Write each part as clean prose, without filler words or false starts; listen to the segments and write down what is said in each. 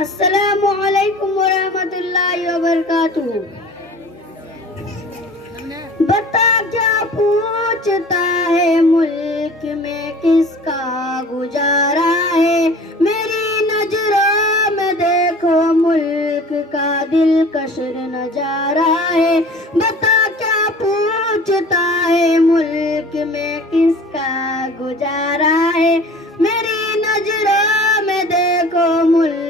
अस्सलामु अलैकुम वरहमतुल्लाहि वबरकातुहू। बता क्या पूछता है मुल्क में किसका गुजारा है, मेरी नजरों में देखो मुल्क का दिलकश नजारा है। बता क्या पूछता है मुल्क में किसका गुजारा है, मेरी नजरों में देखो मुल्क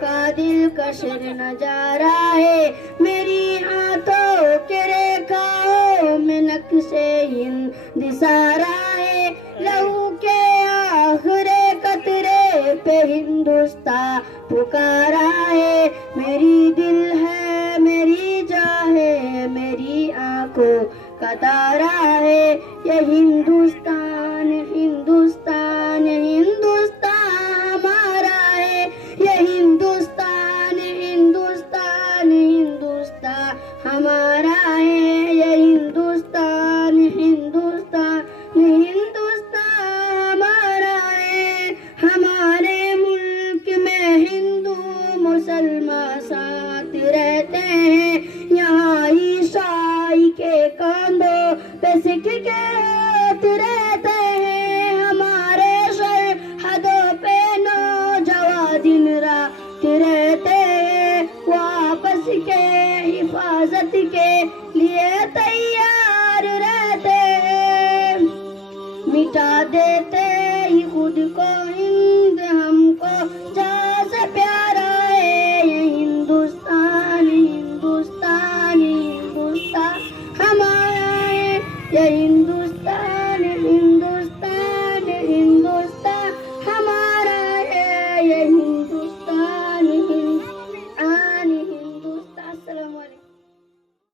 का दिलकश नजारा है। मेरी हाथों के रेखाओं में नक्शे हिंद सारा है, लहू के आखिरे कतरे पे हिंदुस्तान पुकारा है। मेरी दिल है मेरी जान है मेरी आंखों का तारा है, ये हिंदुस्तान हिंदुस्तान हिंदुस्तान हमारा है। ये हिंदुस्तान हिंदुस्तान हिंदुस्तान हमारा है। ये हिंदुस्तान हिंदुस्तान हिंदुस्तान हमारा है। हमारे मुल्क में हिंदू मुसलमान साथ रहते हैं, यहाँ ईसाई के कंधों पे सिख के हाथ रहते हैं। हमारे सरहदों पे नौजवान दिन रात रहते हैं, वो आपस के हिफाजत के लिए तैयार रहते हैं। मिटा देते ही खुद को